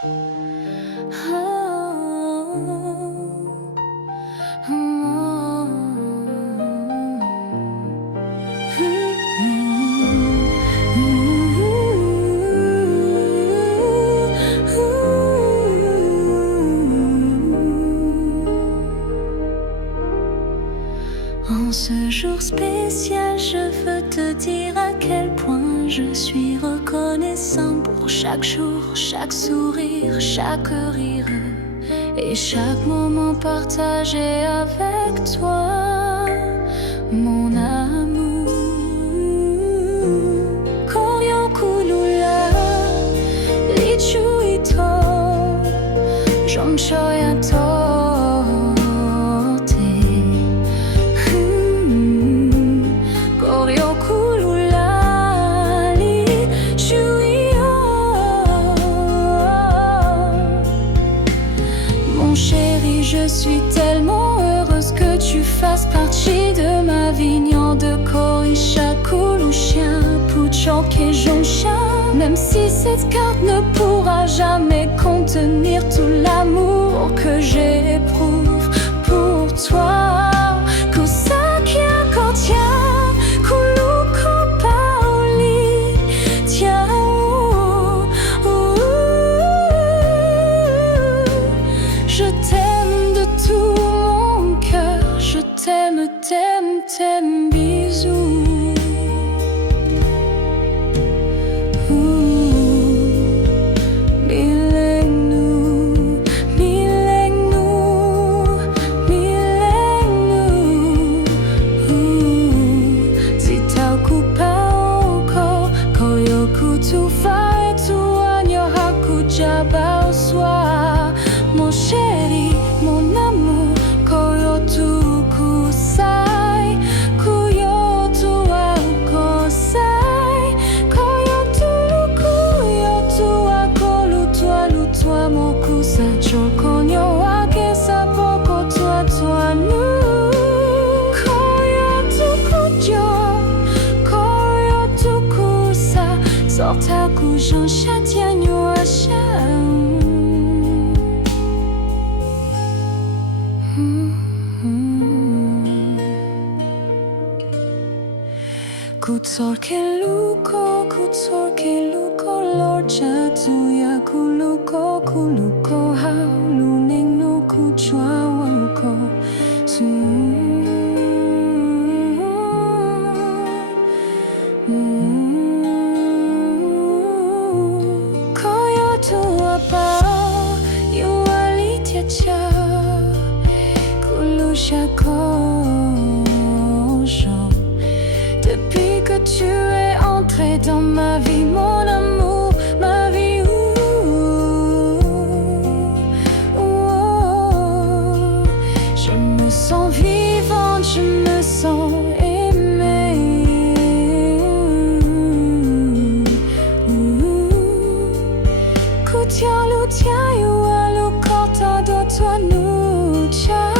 En ce jour spécial, je veux te dire à quel point je suis reconnaissant pour chaque jour, chaque sourire, chaque rire et chaque moment partagé avec toi, mon amour. Koryo kulula, lichu ito, jomchoya to. Mon chéri, je suis tellement heureuse que tu fasses partie de ma vie. De Korisha, Kulusha, Puchok et Jonsha. Même si cette carte ne pourra jamais contenir tout l'amour que j'éprouve pour toi. Kusakia Kotia, Kuluko Paoli, tiens. Je t'aime de tout mon cœur, je t'aime, t'aime, t'aime, bisous. Milengnu, milengnu, milengnu. Zitauku paoko, koyoku tufai tuanyo haku jabao swa. Mon chéri, mon amour, koyotu kusai, koyotu akosai, koyotu akolutwa lutwa mokusa chokonyo wake sapoko twa nu. Koyotu kujo, koyotu kusa, sorta kujon chatianyo asha. Kutsor keluko, lord chatuya kuluko, kuluko hauluning no kuchwa wako koyotu apa yualityacha kulusha kojo. Depuis que tu es entré dans ma vie, mon amour, ma vie, je me sens vivante, je me sens aimée. Kutia lutia yualu kota do toi nucha.